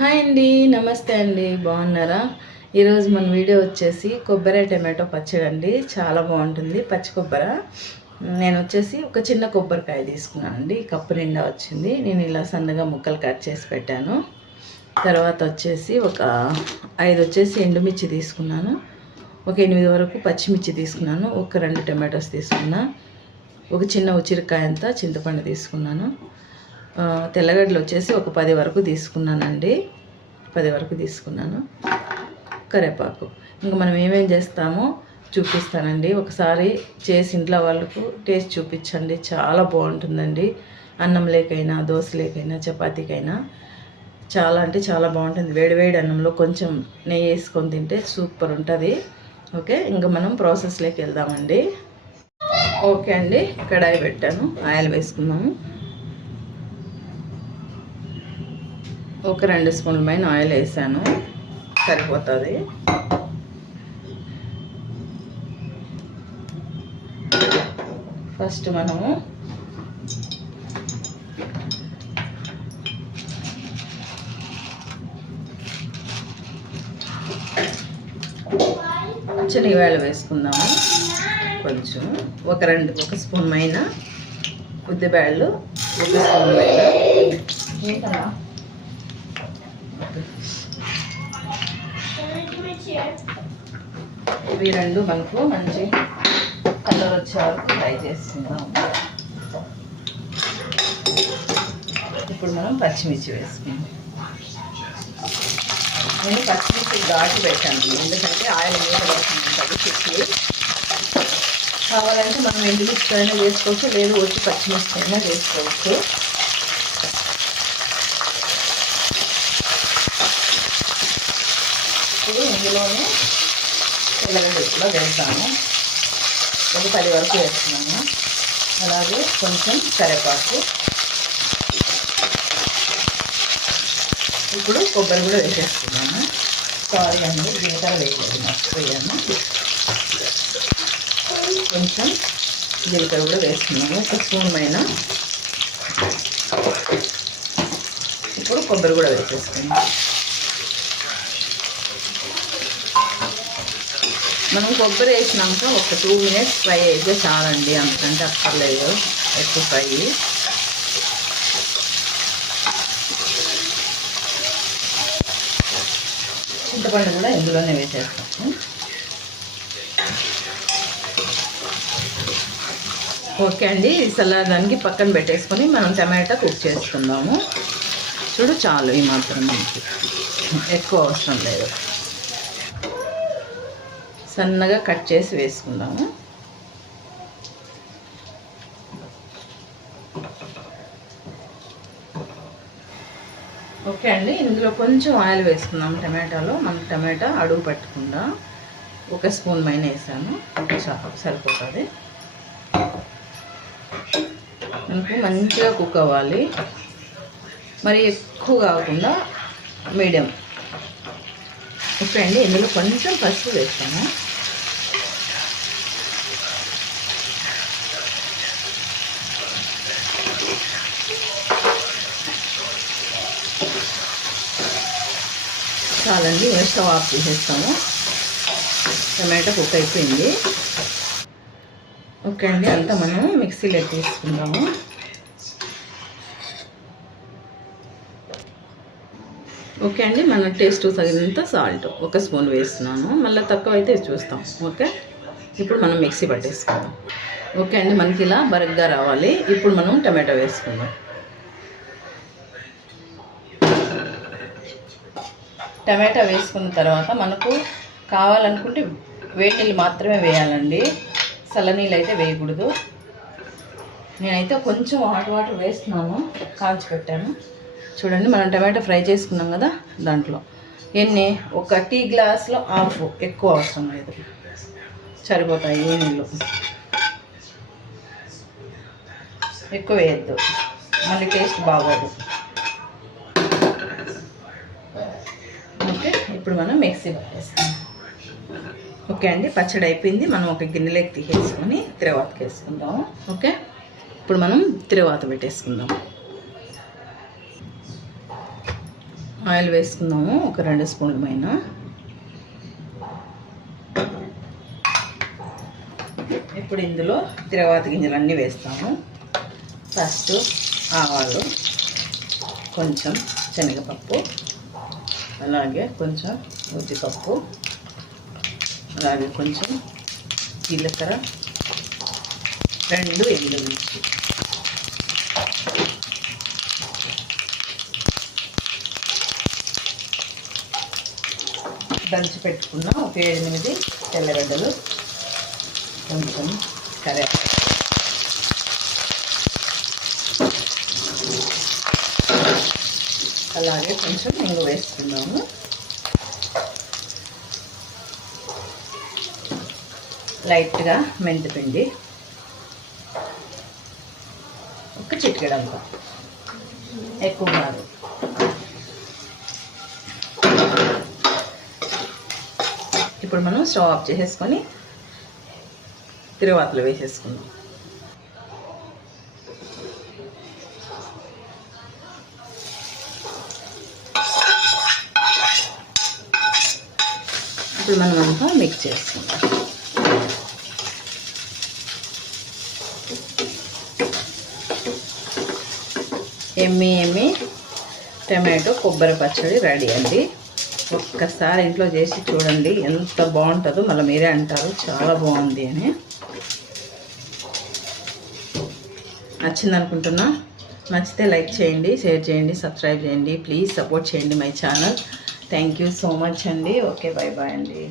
Hi అండి, నమస్తే అండి, బాగున్నారా? ఈరోజు మన వీడియో వచ్చేసి కొబ్బరి టమాటో పచ్చడి అండి. చాలా బాగుంటుంది పచ్చి కొబ్బరి. నేను వచ్చేసి ఒక చిన్న కొబ్బరికాయ తీసుకున్నానండి, కప్పు నిండా వచ్చింది. నేను ఇలా సన్నగా ముక్కలు కట్ చేసి పెట్టాను. తర్వాత వచ్చేసి ఒక 5 వచ్చేసి ఎండుమిర్చి తీసుకున్నాను, ఒక 8 వరకు పచ్చిమిర్చి తీసుకున్నాను, ఒక 2 టమాటోస్ తీసుకున్నా, ఒక చిన్న ఉసిరికాయ అంతా చింతపండు తీసుకున్నాను, తెల్లగడ్డలు వచ్చేసి ఒక 10 వరకు తీసుకున్నానండి. 10 వరకు తీసుకున్నాను. కరివేపాకు. ఇంకా మనం ఏమేం చేస్తామో చూపిస్తానండి. ఒకసారి చేసి ఇంట్లో వాళ్ళకు టేస్ట్ చూపించండి, చాలా బాగుంటుందండి. అన్నం లేకైనా, దోశ లేకైనా, చపాతీకైనా చాలా అంటే చాలా బాగుంటుంది. వేడివేడి అన్నంలో కొంచెం నెయ్యి వేసుకొని తింటే సూపర్ ఉంటుంది. ఓకే, ఇంకా మనం ప్రాసెస్లోకి వెళ్దామండి. ఓకే అండి, కడాయి పెట్టాను, ఆయిల్ వేసుకున్నాము. ఒక 2 స్పూన్ల పైన ఆయిల్ వేసాను, సరిపోతుంది. ఫస్ట్ మనము శనగలు వేసుకుందాము. కొంచెం ఒక స్పూన్ పైన ఉద్దిబ్యాళ్ళు, ఒక స్పూన్ పైన ఇవి 2 మనకు మంచి కలర్ వచ్చే వరకు ఫ్రై చేసుకుందాము. ఇప్పుడు మనం పచ్చిమిర్చి వేసుకుందాం. నేను పచ్చిమిర్చి ఘాటు పెట్టాను, ఎందుకంటే ఆయిల్ మీద వేసుకుంటుంది చిక్కి. కావాలంటే మనం ఎండుమిర్చి అయినా వేసుకోవచ్చు, లేదు వచ్చి పచ్చిమిర్చి అయినా వేసుకోవచ్చు. ఇప్పుడు ఇందులోనే తెల్లగడ్డలు కూడా వేస్తాము, ఒక 10 వరకు వేస్తున్నాము. అలాగే కొంచెం కరివేపాకు. ఇప్పుడు కొబ్బరి కూడా వేసేస్తున్నాము. సారీ అండి, జీలకర్ర వేయలేదు, మర్చిపోయాను. కొంచెం జీలకర్ర కూడా వేస్తున్నాము, ఒక స్పూన్ పైన. ఇప్పుడు కొబ్బరి కూడా వేసేస్తున్నాము. మనం కొబ్బరి వేసినాక ఒక 2 మినిట్స్ ఫ్రై అయితే చాలండి, అంతకంటే అక్కర్లేదు ఎక్కువ ఫ్రై. చింతపండు కూడా ఇందులోనే వేసేస్తాము. ఓకే అండి, ఇది చల్లారడానికి పక్కన పెట్టేసుకొని మనం టమాటా కుక్ చేసుకుందాము. చూడు, చాలు ఈ మాత్రం, మనకి ఎక్కువ అవసరం లేదు. సన్నగా కట్ చేసి వేసుకుందాము. ఓకే అండి, ఇందులో కొంచెం ఆయిల్ వేసుకుందాం. టమాటాలో మనకు టమాటా అడుగు పట్టకుండా ఒక స్పూన్ పైన వేసాను, సరిపోతుంది. మనకు మంచిగా కుక్ అవ్వాలి, మరి ఎక్కువ కాకుండా మీడియం. ఓకే అండి, ఇందులో కొంచెం పసుపు వేస్తాము. చాలండి, స్టవ్ ఆఫ్ చేసేస్తాము. టమాటో కుక్ అయిపోయింది. ఓకే అండి, అంతా మనం మిక్సీలో తీసుకుందాము. ఓకే అండి, మన టేస్ట్ తగినంత సాల్ట్ ఒక స్పూన్ వేస్తున్నాను, మళ్ళీ తక్కువ అయితే చూస్తాం. ఓకే, ఇప్పుడు మనం మిక్సీ పట్టేసుకుందాం. ఓకే అండి, మనకి ఇలా బరగ్గా రావాలి. ఇప్పుడు మనం టమాటో వేసుకుందాం. టమాటా వేసుకున్న తర్వాత మనకు కావాలనుకుంటే వేడి నీళ్ళు మాత్రమే వేయాలండి, చల్లనీళ్ళు అయితే వేయకూడదు. నేనైతే కొంచెం వాటర్ వేస్తున్నాను, కాల్చి పెట్టాను. చూడండి, మనం టమాటో ఫ్రై చేసుకున్నాం కదా, దాంట్లో ఒక టీ గ్లాస్లో హాఫ్, ఎక్కువ అవసరం లేదు, సరిపోతాయి. ఏ నీళ్ళు ఎక్కువ వేయద్దు, మళ్ళీ టేస్ట్ బాగోదు. ఓకే, ఇప్పుడు మనం మిక్సీ పట్టేస్తాం. ఓకే అండి, పచ్చడి అయిపోయింది. మనం ఒక గిన్నెలోకి తీసేసుకొని తిరగవాతకి వేసుకుందాము. ఓకే, ఇప్పుడు మనం తిరగవాత పెట్టేసుకుందాం. ఆయిల్ వేసుకుందాము, ఒక 2 స్పూన్ల పైన. ఇప్పుడు ఇందులో తిరగవాతి గింజలు అన్నీ వేస్తాము. ఫస్ట్ ఆవాలు, కొంచెం శనగపప్పు, అలాగే కొంచెం ఉద్దిపప్పు, అలాగే కొంచెం జీలకర్ర, 2 ఎండుమిర్చి. దంచి పెట్టుకున్న ఒక 7-8 తెల్లగడ్డలు, కొంచెం కరివేపాకు, అలాగే కొంచెం ఇంగు వేసుకుందాము. లైట్గా మెంతిపిండి, ఒక చిటికెడంత, ఎక్కువ కాదు. ఇప్పుడు మనం స్టవ్ ఆఫ్ చేసేసుకొని తిరువాతలు వేసేసుకుందాం. ఇప్పుడు మనం అంతా మిక్స్ చేసుకుందాం. ఎమ్మి టమాటో కొబ్బరి పచ్చడి రెడీ అండి. ఒక్కసారి ఇంట్లో చేసి చూడండి, ఎంత బాగుంటుందో మళ్ళీ మీరే అంటారు చాలా బాగుంది అని. నచ్చింది అనుకుంటున్నా. నచ్చితే లైక్ చేయండి, షేర్ చేయండి, సబ్స్క్రైబ్ చేయండి. ప్లీజ్ సపోర్ట్ చేయండి my channel. Thank you so much అండి. ఓకే, బాయ్ బాయ్ అండి.